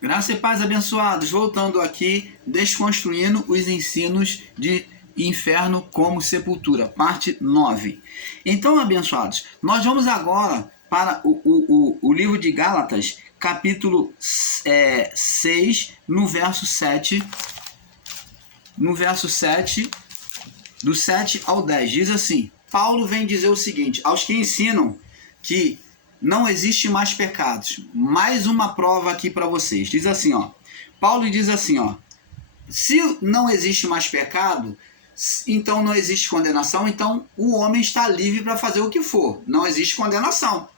Graça e paz, abençoados, voltando aqui, desconstruindo os ensinos de inferno como sepultura, parte 9. Então, abençoados, nós vamos agora para o livro de Gálatas, capítulo 6, no verso 7, do 7 ao 10, diz assim: Paulo vem dizer o seguinte, aos que ensinam que não existe mais pecados. Mais uma prova aqui para vocês. Diz assim, ó. Paulo diz assim, ó. Se não existe mais pecado, então não existe condenação, então o homem está livre para fazer o que for. Não existe condenação.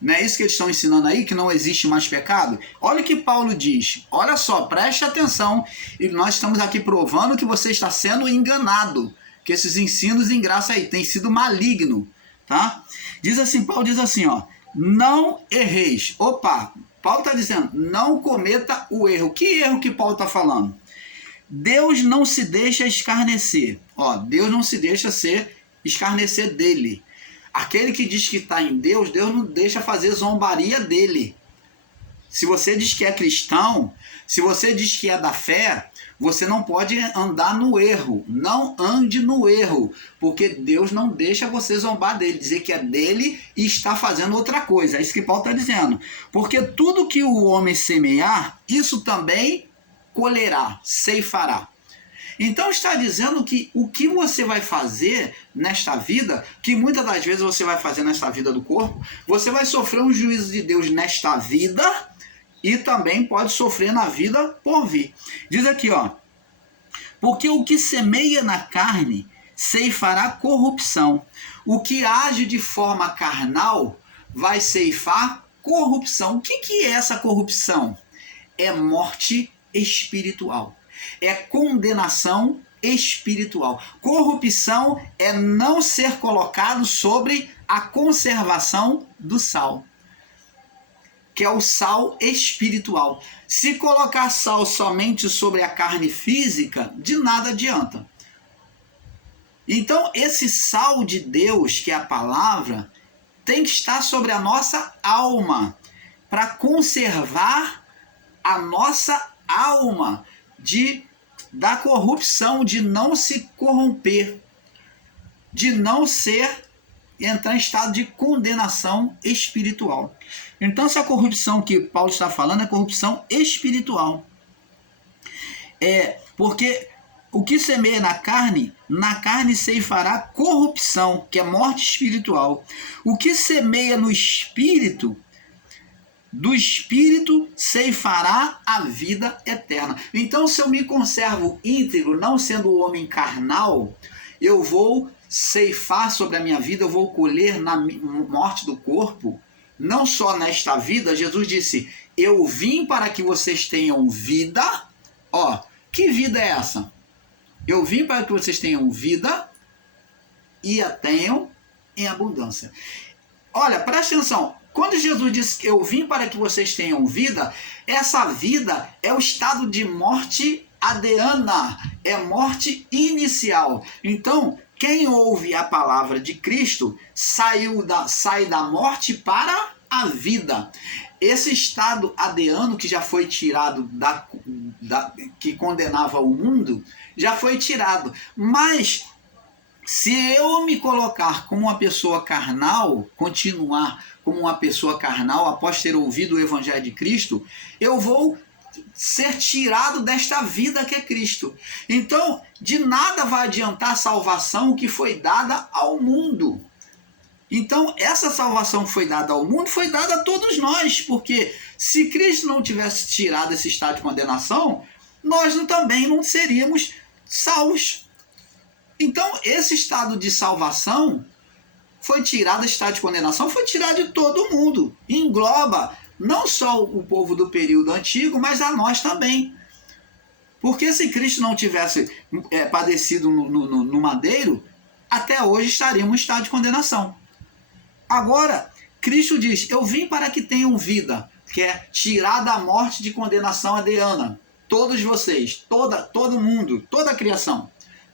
Não é isso que eles estão ensinando aí, que não existe mais pecado? Olha o que Paulo diz. Olha só, preste atenção. E nós estamos aqui provando que você está sendo enganado. Que esses ensinos em graça aí têm sido maligno. Tá? Diz assim, Paulo diz assim, ó, não erreis. Opa, Paulo está dizendo, não cometa o erro. Que erro que Paulo está falando? Deus não se deixa escarnecer. Ó, Deus não se deixa escarnecer dele. Aquele que diz que está em Deus, Deus não deixa fazer zombaria dele. Se você diz que é cristão, se você diz que é da fé, você não pode andar no erro. Não ande no erro, porque Deus não deixa você zombar dele, dizer que é dele e está fazendo outra coisa. É isso que Paulo está dizendo. Porque tudo que o homem semear, isso também colherá, ceifará. Então está dizendo que o que você vai fazer nesta vida, que muitas das vezes você vai fazer nesta vida do corpo, você vai sofrer um juízo de Deus nesta vida e também pode sofrer na vida por vir. Diz aqui, ó, porque o que semeia na carne ceifará corrupção. O que age de forma carnal vai ceifar corrupção. O que é essa corrupção? É morte espiritual. É condenação espiritual. Corrupção é não ser colocado sobre a conservação do sal, que é o sal espiritual. Se colocar sal somente sobre a carne física, de nada adianta. Então, esse sal de Deus, que é a palavra, tem que estar sobre a nossa alma, para conservar a nossa alma da corrupção, de não se corromper, de não entrar em estado de condenação espiritual. Então, essa corrupção que Paulo está falando é corrupção espiritual. Porque o que semeia na carne ceifará corrupção, que é morte espiritual. O que semeia no espírito, do espírito ceifará a vida eterna. Então, se eu me conservo íntegro, não sendo o homem carnal, eu vou ceifar sobre a minha vida, eu vou colher na morte do corpo, não só nesta vida. Jesus disse, eu vim para que vocês tenham vida. Ó, que vida é essa? Eu vim para que vocês tenham vida e a tenham em abundância. Olha, presta atenção. Quando Jesus disse que eu vim para que vocês tenham vida, essa vida é o estado de morte adeana, é morte inicial. Então, quem ouve a palavra de Cristo sai da morte para a vida. Esse estado adeano que já foi tirado que condenava o mundo, já foi tirado. Mas se eu me colocar como uma pessoa carnal, continuar como uma pessoa carnal após ter ouvido o Evangelho de Cristo, eu vou ser tirado desta vida que é Cristo. Então, de nada vai adiantar a salvação que foi dada ao mundo. Então, essa salvação que foi dada ao mundo foi dada a todos nós, porque se Cristo não tivesse tirado esse estado de condenação, nós também não seríamos salvos. Então, esse estado de salvação foi tirado, esse estado de condenação foi tirado de todo mundo. Engloba não só o povo do período antigo, mas a nós também. Porque se Cristo não tivesse padecido no madeiro, até hoje estaríamos em estado de condenação. Agora, Cristo diz, eu vim para que tenham vida, que é tirar da morte de condenação adeana. Todos vocês, todo mundo, toda a criação.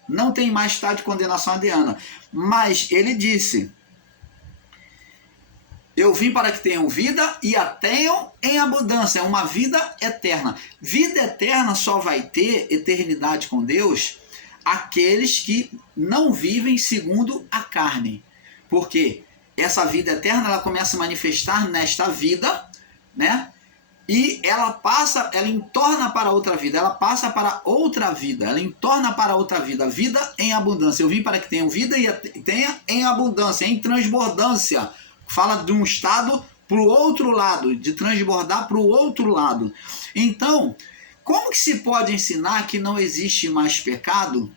Não tem mais estado de condenação adeana. Mas ele disse, Eu vim para que tenham vida e a tenham em abundância. É uma vida eterna. Vida eterna só vai ter eternidade com Deus aqueles que não vivem segundo a carne. Porque essa vida eterna ela começa a manifestar nesta vida, né? E ela entorna para outra vida, ela passa para outra vida, ela entorna para outra vida, vida em abundância. Eu vim para que tenham vida e tenha em abundância, em transbordância. Fala de um estado para o outro lado, de transbordar para o outro lado. Então, como que se pode ensinar que não existe mais pecado?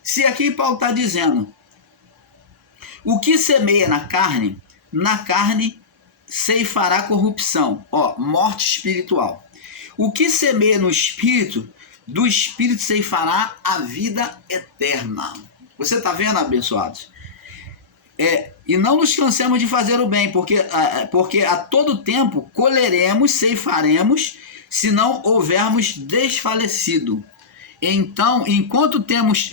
Se aqui Paulo está dizendo, o que semeia na carne ceifará corrupção, morte espiritual. O que semeia no espírito, do espírito ceifará a vida eterna. Você está vendo, abençoados? E não nos cansemos de fazer o bem, porque a todo tempo colheremos, ceifaremos, se não houvermos desfalecido. Então, enquanto temos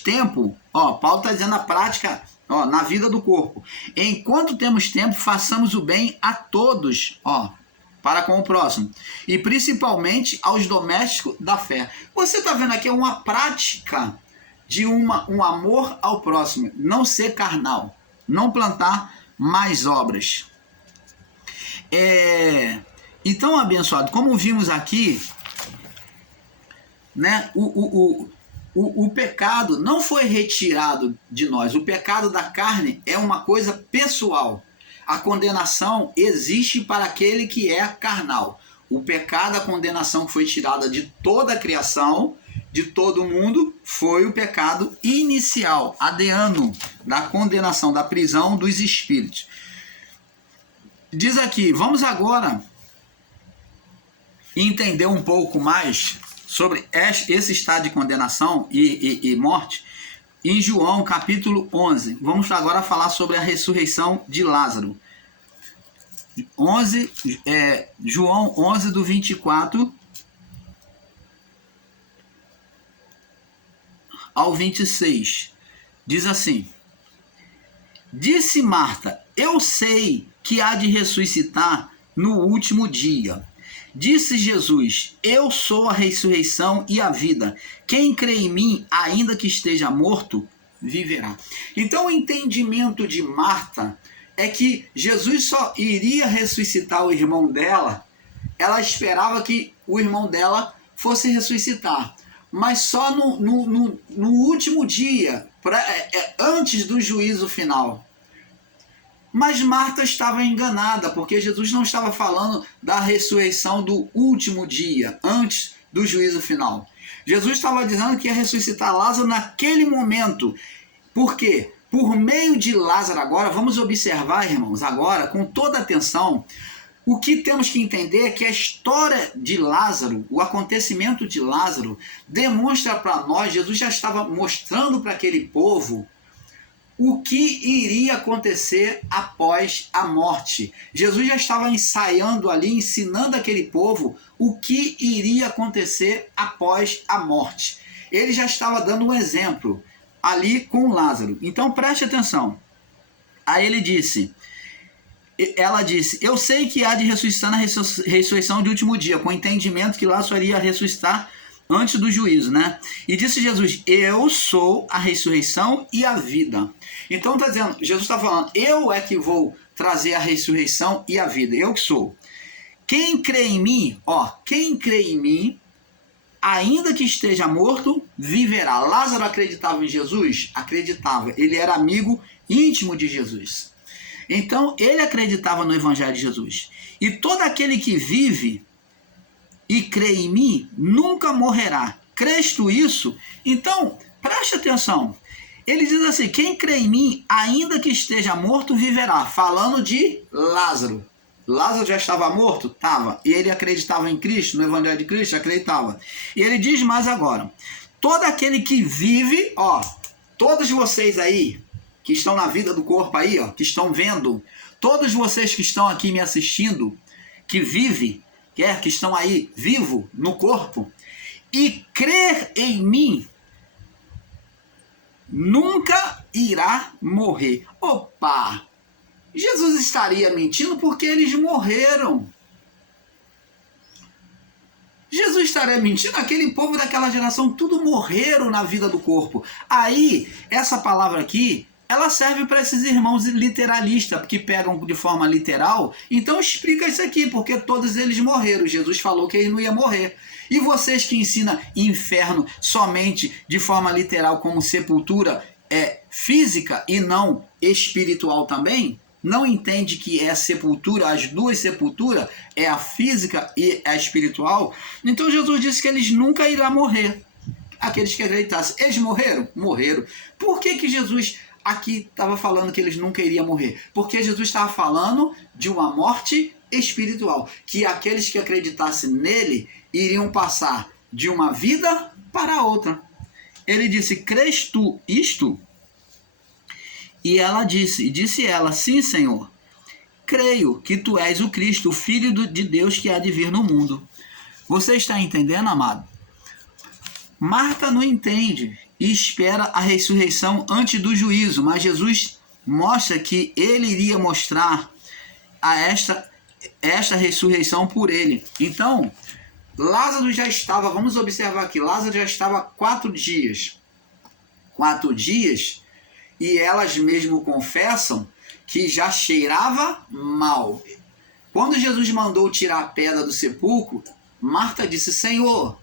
tempo, Paulo está dizendo a prática, na vida do corpo. Enquanto temos tempo, façamos o bem a todos, para com o próximo. E principalmente aos domésticos da fé. Você está vendo aqui uma prática de um amor ao próximo, não ser carnal, não plantar mais obras. Então, abençoado, como vimos aqui, né, o pecado não foi retirado de nós. O pecado da carne é uma coisa pessoal. A condenação existe para aquele que é carnal. O pecado, a condenação que foi tirada de toda a criação, de todo mundo, foi o pecado inicial, adeano, da condenação, da prisão dos espíritos. Diz aqui, vamos agora entender um pouco mais sobre esse estado de condenação e morte em João capítulo 11. Vamos agora falar sobre a ressurreição de Lázaro. João 11 do 24 ao 26. Diz assim: disse Marta, eu sei que há de ressuscitar no último dia. Disse Jesus, eu sou a ressurreição e a vida. Quem crê em mim, ainda que esteja morto, viverá. Então o entendimento de Marta é que Jesus só iria ressuscitar o irmão dela. Ela esperava que o irmão dela fosse ressuscitar, mas só no último dia, antes do juízo final. Mas Marta estava enganada, porque Jesus não estava falando da ressurreição do último dia, antes do juízo final. Jesus estava dizendo que ia ressuscitar Lázaro naquele momento. Por quê? Por meio de Lázaro agora, vamos observar, irmãos, agora, com toda atenção, o que temos que entender é que a história de Lázaro, o acontecimento de Lázaro, demonstra para nós, Jesus já estava mostrando para aquele povo o que iria acontecer após a morte. Jesus já estava ensaiando ali, ensinando aquele povo o que iria acontecer após a morte. Ele já estava dando um exemplo ali com Lázaro. Então preste atenção. Aí ela disse, eu sei que há de ressuscitar na ressurreição de último dia, com o entendimento que Lázaro iria ressuscitar antes do juízo, né? E disse Jesus, eu sou a ressurreição e a vida. Então está dizendo, Jesus está falando, eu é que vou trazer a ressurreição e a vida, eu que sou. Quem crê em mim, quem crê em mim, ainda que esteja morto, viverá. Lázaro acreditava em Jesus? Acreditava, ele era amigo íntimo de Jesus. Então ele acreditava no Evangelho de Jesus. E todo aquele que vive e crê em mim, nunca morrerá. Crês tu isso? Então, preste atenção. Ele diz assim, quem crê em mim, ainda que esteja morto, viverá. Falando de Lázaro. Lázaro já estava morto? Estava. E ele acreditava em Cristo, no Evangelho de Cristo? Acreditava. E ele diz mais agora, todo aquele que vive, todos vocês aí, que estão na vida do corpo aí, que estão vendo, todos vocês que estão aqui me assistindo, que vivem, que estão aí vivo no corpo, e crer em mim, nunca irá morrer. Opa! Jesus estaria mentindo porque eles morreram. Jesus estaria mentindo? Aquele povo daquela geração, tudo morreram na vida do corpo. Aí, essa palavra aqui, ela serve para esses irmãos literalistas, que pegam de forma literal. Então explica isso aqui, porque todos eles morreram. Jesus falou que ele não ia morrer. E vocês que ensinam inferno somente de forma literal, como sepultura física e não espiritual também, não entende que é sepultura, as duas sepulturas, é a física e a espiritual. Então Jesus disse que eles nunca irão morrer. Aqueles que acreditassem, eles morreram? Morreram. Por que Jesus aqui estava falando que eles nunca iriam morrer? Porque Jesus estava falando de uma morte espiritual, que aqueles que acreditassem nele iriam passar de uma vida para outra. Ele disse: crês tu isto? E ela disse ela: sim, Senhor, creio que tu és o Cristo, o Filho de Deus que há de vir no mundo. Você está entendendo, amado? Marta não entende e espera a ressurreição antes do juízo, mas Jesus mostra que ele iria mostrar a esta ressurreição por ele. Então, Lázaro já estava, vamos observar aqui, Lázaro já estava 4 dias. 4 dias, e elas mesmo confessam que já cheirava mal. Quando Jesus mandou tirar a pedra do sepulcro, Marta disse: Senhor,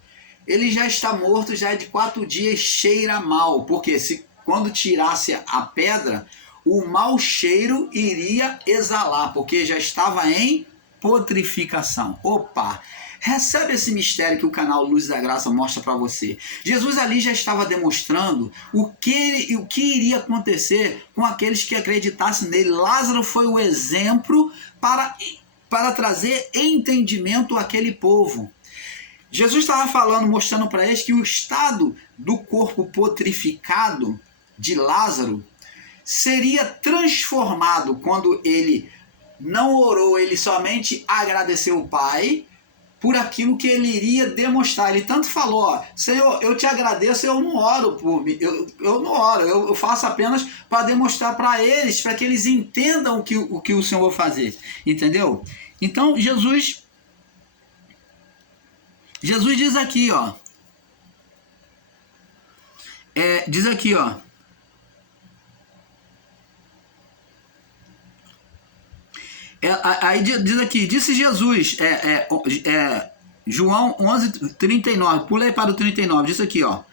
ele já está morto, já é de 4 dias, cheira mal. Porque quando tirasse a pedra, o mau cheiro iria exalar, porque já estava em putrificação. Opa! Recebe esse mistério que o canal Luz da Graça mostra para você. Jesus ali já estava demonstrando o que iria acontecer com aqueles que acreditassem nele. Lázaro foi o exemplo para trazer entendimento àquele povo. Jesus estava falando, mostrando para eles que o estado do corpo putrificado de Lázaro seria transformado quando ele não orou, ele somente agradeceu o Pai por aquilo que ele iria demonstrar. Ele tanto falou: ó, Senhor, eu te agradeço, eu não oro por mim, eu não oro, eu faço apenas para demonstrar para eles, para que eles entendam o que o Senhor vai fazer. Entendeu? Então Jesus diz aqui, ó. Diz aqui, ó. Aí diz aqui, disse Jesus, João 11:39, pula aí para o 39, diz aqui, ó.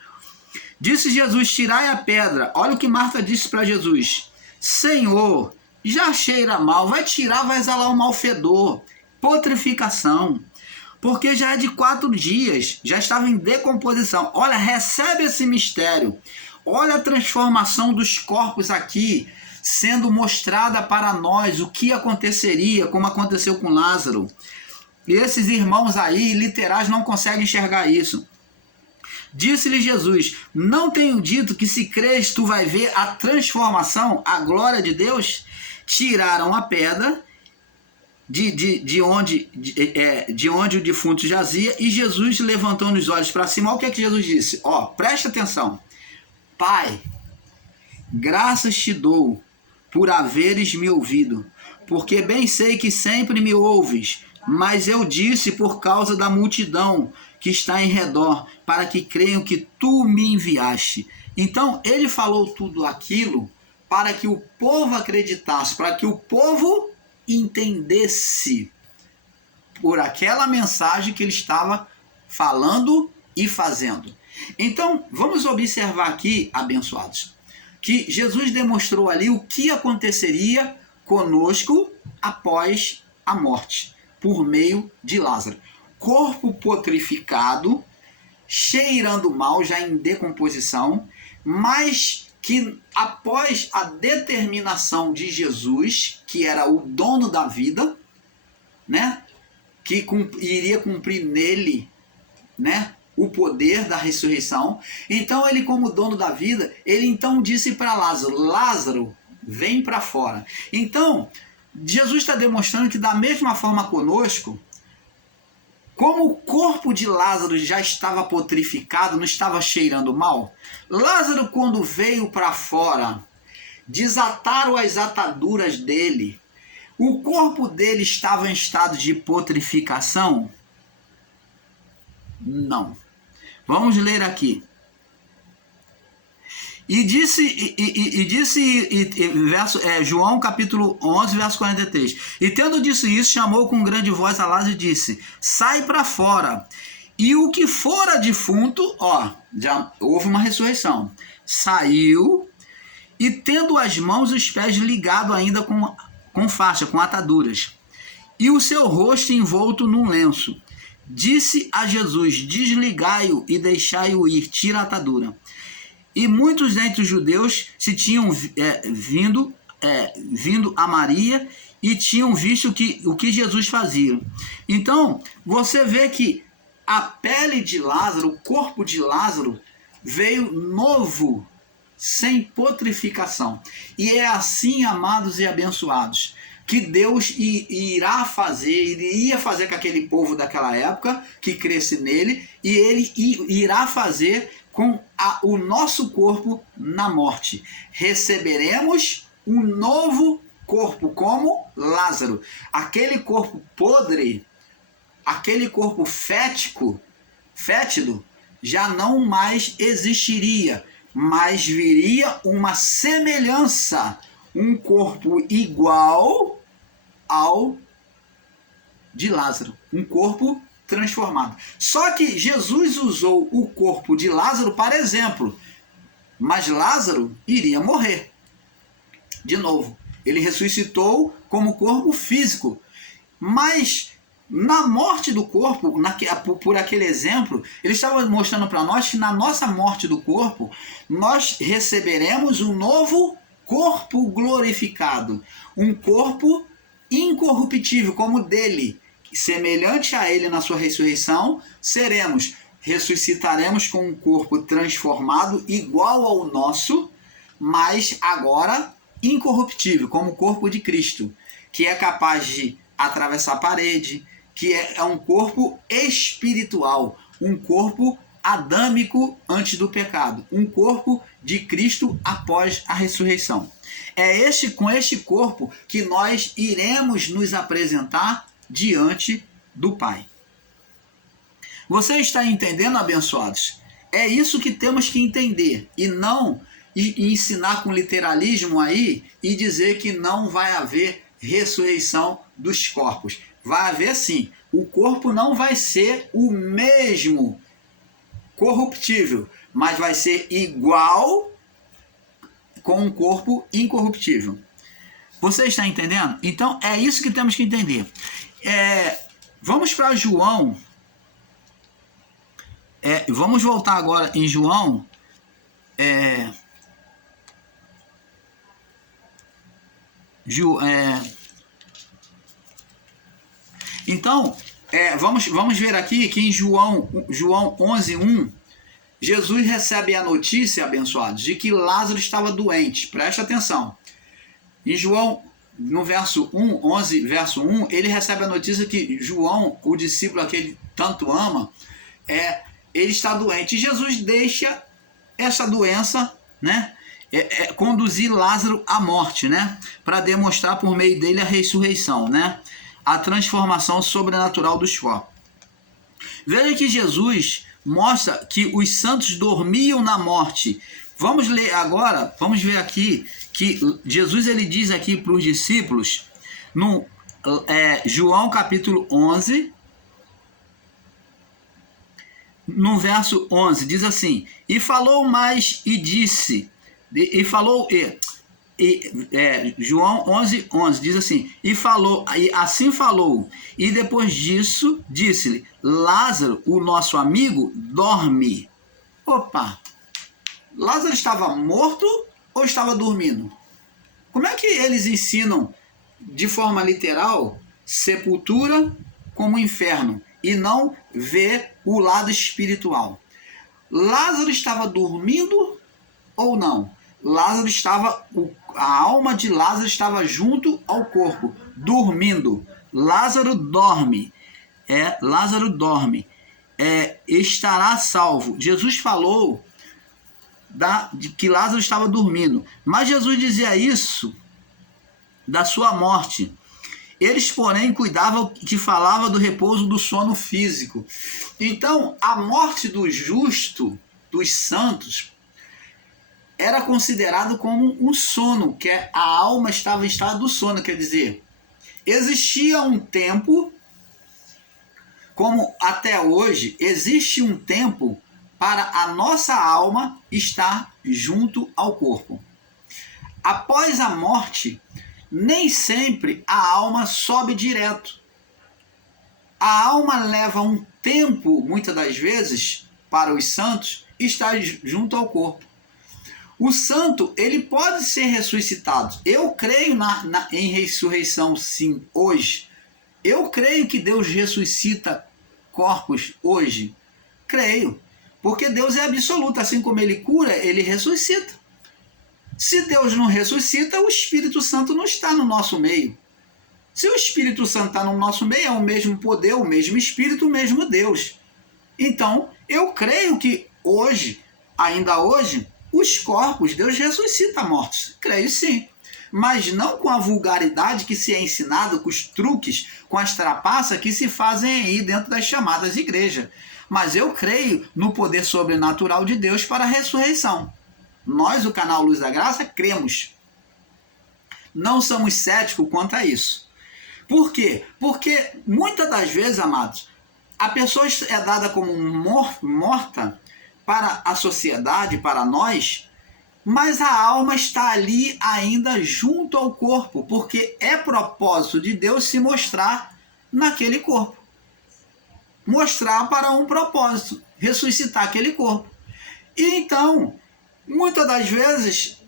Disse Jesus: tirai a pedra. Olha o que Marta disse para Jesus: Senhor, já cheira mal, vai tirar, vai exalar um mau fedor, putrificação, porque já é de 4 dias, já estava em decomposição. Olha, recebe esse mistério, olha a transformação dos corpos aqui, sendo mostrada para nós o que aconteceria, como aconteceu com Lázaro. E esses irmãos aí, literais, não conseguem enxergar isso. Disse-lhe Jesus: não tenho dito que se crês tu vai ver a transformação, a glória de Deus? Tiraram a pedra de onde o defunto jazia, e Jesus, levantando os olhos para cima, olha o que é que Jesus disse. Ó, presta atenção. Pai, graças te dou por haveres me ouvido, porque bem sei que sempre me ouves, mas eu disse por causa da multidão que está em redor, para que creiam que tu me enviaste. Então ele falou tudo aquilo para que o povo acreditasse, para que o povo entendesse por aquela mensagem que ele estava falando e fazendo. Então vamos observar aqui, abençoados, que Jesus demonstrou ali o que aconteceria conosco após a morte, por meio de Lázaro. Corpo putrificado, cheirando mal, já em decomposição, mas que após a determinação de Jesus, que era o dono da vida, né, que iria cumprir nele, né, o poder da ressurreição. Então ele, como dono da vida, ele então disse para Lázaro: Lázaro, vem para fora. Então Jesus está demonstrando que da mesma forma conosco, como o corpo de Lázaro já estava putrificado, não estava cheirando mal, Lázaro, quando veio para fora, desataram as ataduras dele, O corpo dele estava em estado de putrificação? Não. Vamos ler aqui. João capítulo 11, verso 43. E tendo dito isso, chamou com grande voz a Lázaro e disse: sai para fora. E o que fora defunto, já houve uma ressurreição, saiu, e tendo as mãos e os pés ligados ainda com faixa, com ataduras, e o seu rosto envolto num lenço, disse a Jesus: desligai-o e deixai-o ir, tira a atadura. E muitos dentre os judeus se tinham vindo a Maria e tinham visto o que Jesus fazia. Então, você vê que a pele de Lázaro, o corpo de Lázaro, veio novo, sem putrificação. E é assim, amados e abençoados, que Deus iria fazer com aquele povo daquela época, que cresce nele, e ele irá fazer com o nosso corpo na morte. Receberemos um novo corpo, como Lázaro. Aquele corpo podre, aquele corpo fétido, já não mais existiria, mas viria uma semelhança, um corpo igual ao de Lázaro, um corpo transformado. Só que Jesus usou o corpo de Lázaro para exemplo, mas Lázaro iria morrer de novo. Ele ressuscitou como corpo físico, mas na morte do corpo, por aquele exemplo, ele estava mostrando para nós que na nossa morte do corpo, nós receberemos um novo corpo glorificado, um corpo incorruptível como o dele, semelhante a ele na sua ressurreição. Ressuscitaremos com um corpo transformado igual ao nosso, mas agora incorruptível, como o corpo de Cristo, que é capaz de atravessar a parede, que é um corpo espiritual, um corpo adâmico antes do pecado, um corpo de Cristo após a ressurreição. É com este corpo que nós iremos nos apresentar diante do Pai. Você está entendendo, abençoados? É isso que temos que entender, e não ensinar com literalismo aí e dizer que não vai haver ressurreição dos corpos. Vai haver sim. O corpo não vai ser o mesmo corruptível, mas vai ser igual com um corpo incorruptível. Você está entendendo? Então é isso que temos que entender. Vamos para João. Vamos voltar agora em João. Então, vamos ver aqui que em João 11:1, Jesus recebe a notícia, abençoados, de que Lázaro estava doente. Preste atenção. Em João, no verso 11, verso 1, ele recebe a notícia que João, o discípulo que ele tanto ama, ele está doente. E Jesus deixa essa doença, né, conduzir Lázaro à morte, né, para demonstrar por meio dele a ressurreição, né, a transformação sobrenatural dos corpos. Veja que Jesus mostra que os santos dormiam na morte. Vamos ler agora, vamos ver aqui que Jesus ele diz aqui para os discípulos, no João capítulo 11, no verso 11, diz assim: e falou mais e disse, João 11:11 diz assim: e assim falou, e depois disso disse-lhe: Lázaro, o nosso amigo, dorme. Opa! Lázaro estava morto ou estava dormindo? Como é que eles ensinam de forma literal sepultura como inferno e não vê o lado espiritual? Lázaro estava dormindo ou não? A alma de Lázaro estava junto ao corpo, dormindo. Lázaro dorme. Lázaro dorme. Estará salvo. Jesus falou de que Lázaro estava dormindo. Mas Jesus dizia isso da sua morte. Eles, porém, cuidavam que falava do repouso do sono físico. Então, a morte do justo, dos santos, era considerado como um sono, que a alma estava em estado do sono, quer dizer, existia um tempo, como até hoje, existe um tempo para a nossa alma estar junto ao corpo. Após a morte, nem sempre a alma sobe direto. A alma leva um tempo, muitas das vezes, para os santos, estar junto ao corpo. O santo, ele pode ser ressuscitado. Eu creio em ressurreição, sim, hoje. Eu creio que Deus ressuscita corpos hoje. Creio. Porque Deus é absoluto. Assim como Ele cura, Ele ressuscita. Se Deus não ressuscita, o Espírito Santo não está no nosso meio. Se o Espírito Santo está no nosso meio, é o mesmo poder, o mesmo Espírito, o mesmo Deus. Então, eu creio que hoje, ainda hoje, os corpos, Deus ressuscita mortos. Creio sim. Mas não com a vulgaridade que se é ensinado, com os truques, com as trapaças que se fazem aí dentro das chamadas igrejas. Mas eu creio no poder sobrenatural de Deus para a ressurreição. Nós, o canal Luz da Graça, cremos. Não somos céticos quanto a isso. Por quê? Porque muitas das vezes, amados, a pessoa é dada como morta para a sociedade, para nós, mas a alma está ali ainda junto ao corpo, porque é propósito de Deus se mostrar naquele corpo. Mostrar para um propósito, ressuscitar aquele corpo. E então, muitas das vezes,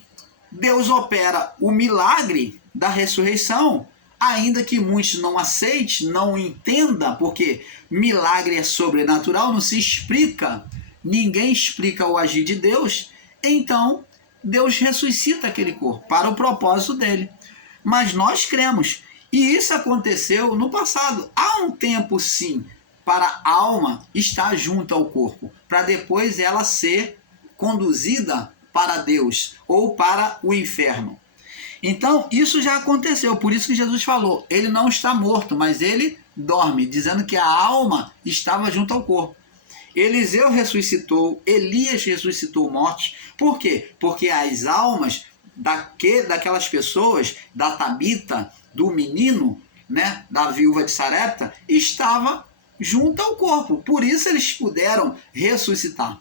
Deus opera o milagre da ressurreição, ainda que muitos não aceitem, não entendam, porque milagre é sobrenatural, não se explica, ninguém explica o agir de Deus, então Deus ressuscita aquele corpo para o propósito dele. Mas nós cremos, e isso aconteceu no passado. Há um tempo, sim, para a alma estar junto ao corpo, para depois ela ser conduzida para Deus ou para o inferno. Então, isso já aconteceu, por isso que Jesus falou, ele não está morto, mas ele dorme, dizendo que a alma estava junto ao corpo. Eliseu ressuscitou, Elias ressuscitou mortos. Por quê? Porque as almas daquelas pessoas, da Tabita, do menino, né, da viúva de Sarepta, estava junto ao corpo. Por isso eles puderam ressuscitar.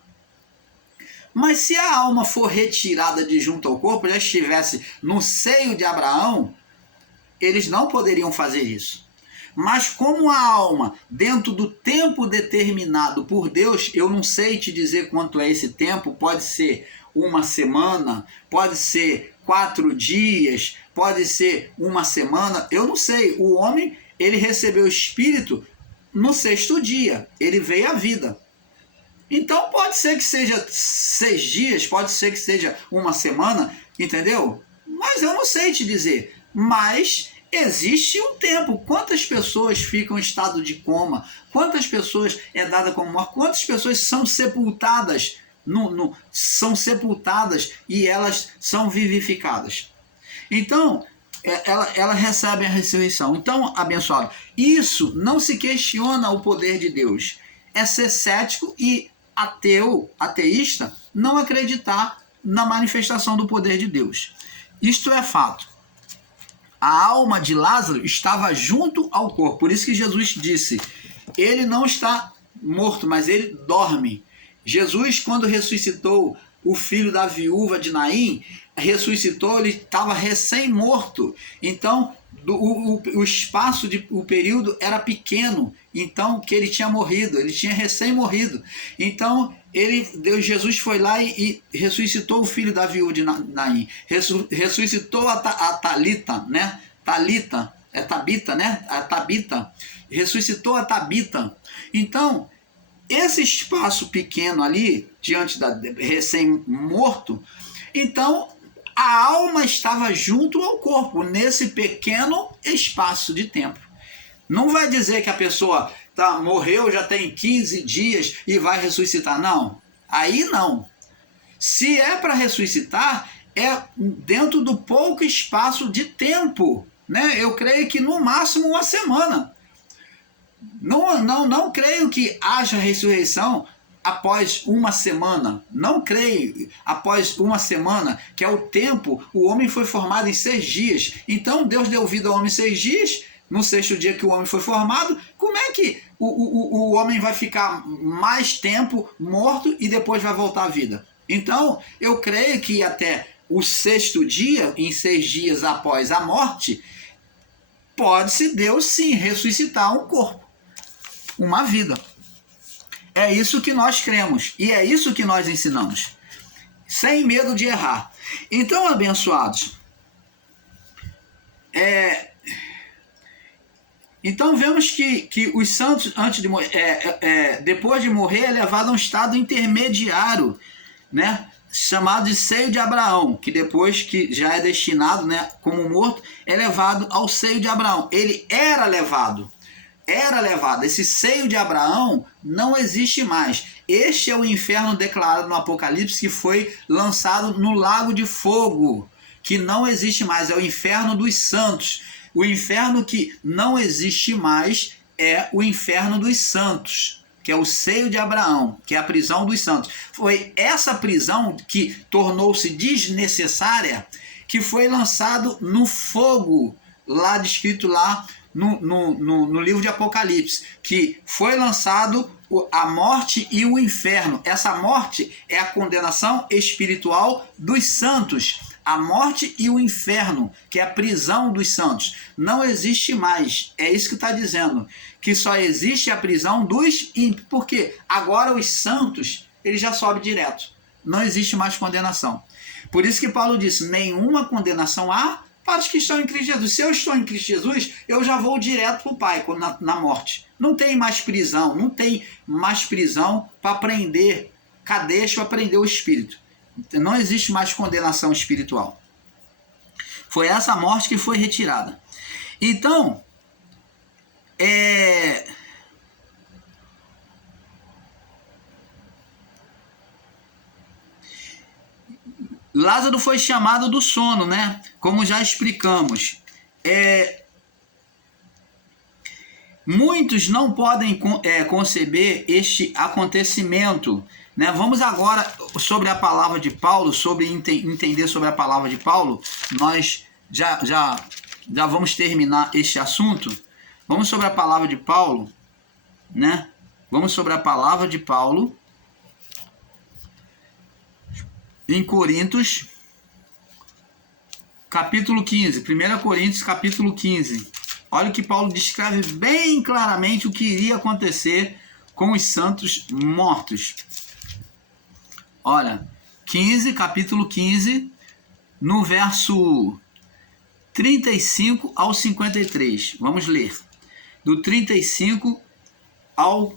Mas se a alma for retirada de junto ao corpo, já estivesse no seio de Abraão, eles não poderiam fazer isso. Mas como a alma, dentro do tempo determinado por Deus, eu não sei te dizer quanto é esse tempo, pode ser uma semana, pode ser 4 dias, pode ser uma semana, eu não sei. O homem, ele recebeu o Espírito no 6º dia, ele veio à vida. Então pode ser que seja 6 dias, pode ser que seja uma semana, entendeu? Mas eu não sei te dizer. Mas existe um tempo. Quantas pessoas ficam em estado de coma? Quantas pessoas é dada como morte? Quantas pessoas são sepultadas? São sepultadas e elas são vivificadas. Então, ela recebe a ressurreição. Então, abençoado, isso não se questiona o poder de Deus. É ser cético e ateísta, não acreditar na manifestação do poder de Deus. Isto é fato. A alma de Lázaro estava junto ao corpo. Por isso que Jesus disse, ele não está morto, mas ele dorme. Jesus, quando ressuscitou o filho da viúva de Naim, ressuscitou, ele estava recém-morto. Então, o espaço, o período era pequeno, então que ele tinha morrido, ele tinha recém-morrido. Então, Jesus foi lá e ressuscitou o filho da viúva de Naim, ressuscitou a Talita, né? Talita, é Tabita, né? A Tabita, ressuscitou a Tabita. Então, esse espaço pequeno ali, diante da recém-morto, então a alma estava junto ao corpo, nesse pequeno espaço de tempo. Não vai dizer que a pessoa morreu, já tem 15 dias e vai ressuscitar. Não, aí não. Se é para ressuscitar, é dentro do pouco espaço de tempo né? Eu creio que no máximo uma semana. Não creio que haja ressurreição após uma semana. Não creio após uma semana, que é o tempo. O homem foi formado em 6 dias. Então Deus deu vida ao homem 6 dias. No 6º dia que o homem foi formado, como é que o homem vai ficar mais tempo morto e depois vai voltar à vida? Então, eu creio que até o 6º dia, em 6 dias após a morte, pode-se Deus sim ressuscitar um corpo, uma vida. É isso que nós cremos e é isso que nós ensinamos, sem medo de errar. Então, abençoados, então vemos que os santos, antes de depois de morrer, é levado a um estado intermediário, né, chamado de seio de Abraão, que depois que já é destinado, né, como morto, é levado ao seio de Abraão. Ele era levado. Esse seio de Abraão não existe mais. Este é o inferno declarado no Apocalipse, que foi lançado no lago de fogo, que não existe mais. É o inferno dos santos. O inferno que não existe mais é o inferno dos santos, que é o seio de Abraão, que é a prisão dos santos. Foi essa prisão que tornou-se desnecessária, que foi lançado no fogo, lá descrito lá no livro de Apocalipse, que foi lançado a morte e o inferno. Essa morte é a condenação espiritual dos santos. A morte e o inferno, que é a prisão dos santos, não existe mais. É isso que está dizendo, que só existe a prisão dos ímpios. Porque agora os santos, eles já sobem direto. Não existe mais condenação. Por isso que Paulo disse, nenhuma condenação há para os que estão em Cristo Jesus. Se eu estou em Cristo Jesus, eu já vou direto para o Pai na morte. Não tem mais prisão, para prender, cadeias para prender o espírito. Não existe mais condenação espiritual. Foi essa morte que foi retirada. Então, Lázaro foi chamado do sono, né? Como já explicamos. Muitos não podem conceber este acontecimento, né? Vamos agora sobre a palavra de Paulo, sobre entender sobre a palavra de Paulo. Nós já vamos terminar este assunto. Vamos sobre a palavra de Paulo, né? Vamos sobre a palavra de Paulo em Coríntios, capítulo 15. 1 Coríntios, capítulo 15. Olha o que Paulo descreve bem claramente o que iria acontecer com os santos mortos. Olha, capítulo 15, no verso 35 ao 53. Vamos ler. Do 35 ao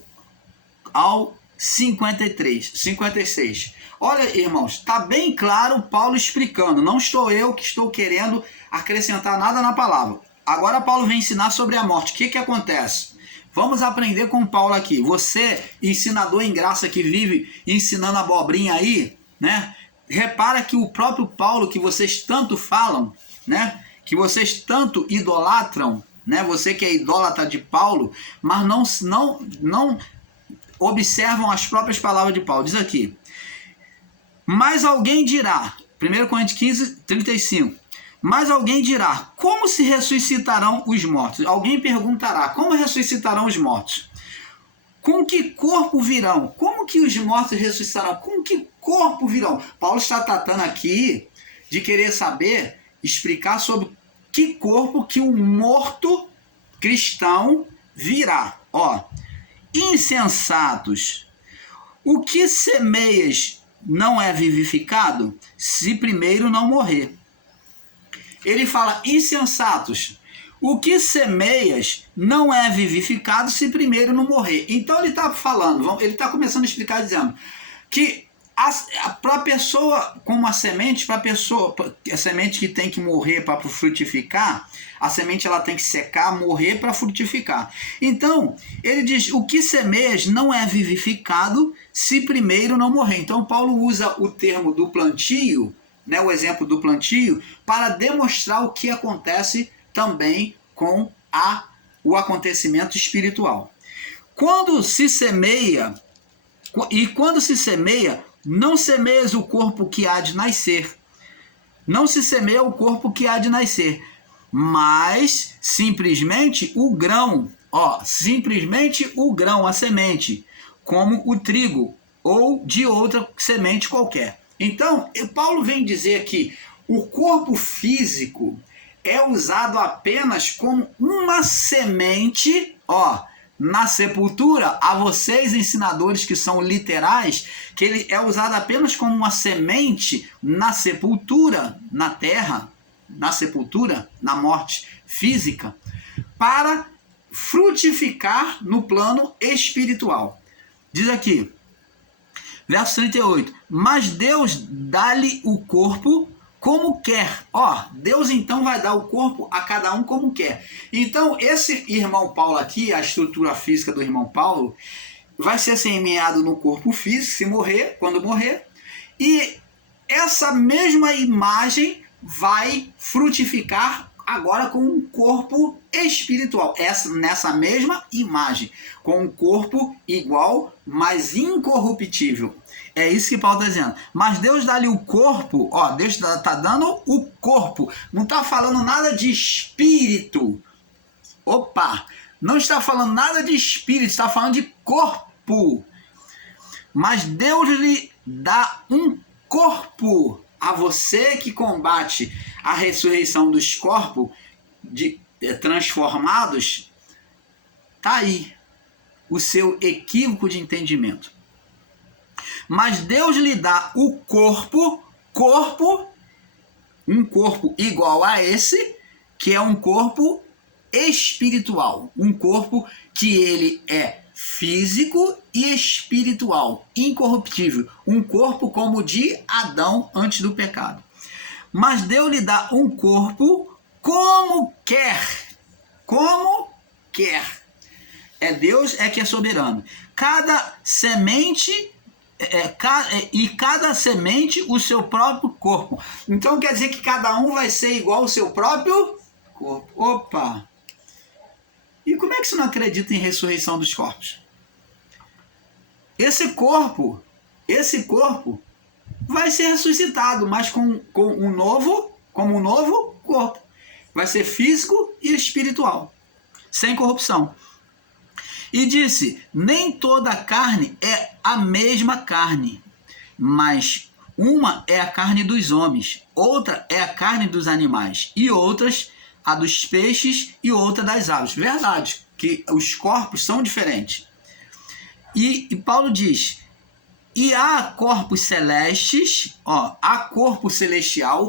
56. Olha, irmãos, está bem claro Paulo explicando. Não estou eu que estou querendo acrescentar nada na palavra. Agora Paulo vem ensinar sobre a morte. O que acontece? Vamos aprender com Paulo aqui. Você, ensinador em graça que vive ensinando abobrinha aí, né? Repara que o próprio Paulo, que vocês tanto falam, né? Que vocês tanto idolatram, né? Você que é idólatra de Paulo, mas não observam as próprias palavras de Paulo. Diz aqui. Mas alguém dirá, 1 Coríntios 15, 35. Mas alguém dirá, como se ressuscitarão os mortos? Alguém perguntará, como ressuscitarão os mortos? Com que corpo virão? Como que os mortos ressuscitarão? Com que corpo virão? Paulo está tratando aqui de querer saber, explicar sobre que corpo que um morto cristão virá. Ó, insensatos, o que semeias não é vivificado se primeiro não morrer. Ele fala, insensatos, o que semeias não é vivificado se primeiro não morrer. Então ele está falando, ele está começando a explicar dizendo que para a pessoa, como a semente, a semente que tem que morrer para frutificar, a semente ela tem que secar, morrer para frutificar. Então, ele diz, o que semeias não é vivificado se primeiro não morrer. Então, Paulo usa o termo do plantio, né, o exemplo do plantio, para demonstrar o que acontece também com o acontecimento espiritual. Quando se semeia, não semeias o corpo que há de nascer. Não se semeia o corpo que há de nascer, mas simplesmente o grão, simplesmente o grão, a semente, como o trigo ou de outra semente qualquer. Então, Paulo vem dizer que o corpo físico é usado apenas como uma semente, na sepultura. A vocês, ensinadores que são literais, que ele é usado apenas como uma semente na sepultura, na terra, na sepultura, na morte física, para frutificar no plano espiritual. Diz aqui, verso 38, mas Deus dá-lhe o corpo como quer. Deus então vai dar o corpo a cada um como quer. Então, esse irmão Paulo aqui, a estrutura física do irmão Paulo, vai ser semeado no corpo físico, se morrer, quando morrer, e essa mesma imagem vai frutificar agora com um corpo espiritual. Nessa mesma imagem, com um corpo igual, mas incorruptível. É isso que Paulo está dizendo. Mas Deus dá-lhe o corpo, Deus está dando o corpo. Não está falando nada de espírito. Não está falando nada de espírito, está falando de corpo. Mas Deus lhe dá um corpo a você que combate a ressurreição dos corpos transformados. Está aí o seu equívoco de entendimento. Mas Deus lhe dá o corpo, um corpo igual a esse, que é um corpo espiritual, um corpo que ele é físico e espiritual, incorruptível, um corpo como o de Adão antes do pecado. Mas Deus lhe dá um corpo como quer. Deus que é soberano. Cada semente cada semente o seu próprio corpo. Então quer dizer que cada um vai ser igual ao seu próprio corpo. E como é que você não acredita em ressurreição dos corpos? Esse corpo vai ser ressuscitado, mas com um novo corpo. Vai ser físico e espiritual, sem corrupção. E disse, nem toda a carne é a mesma carne, mas uma é a carne dos homens, outra é a carne dos animais, e outras a dos peixes e outra das aves. Verdade, que os corpos são diferentes. E Paulo diz, e há corpos celestes, há corpo celestial,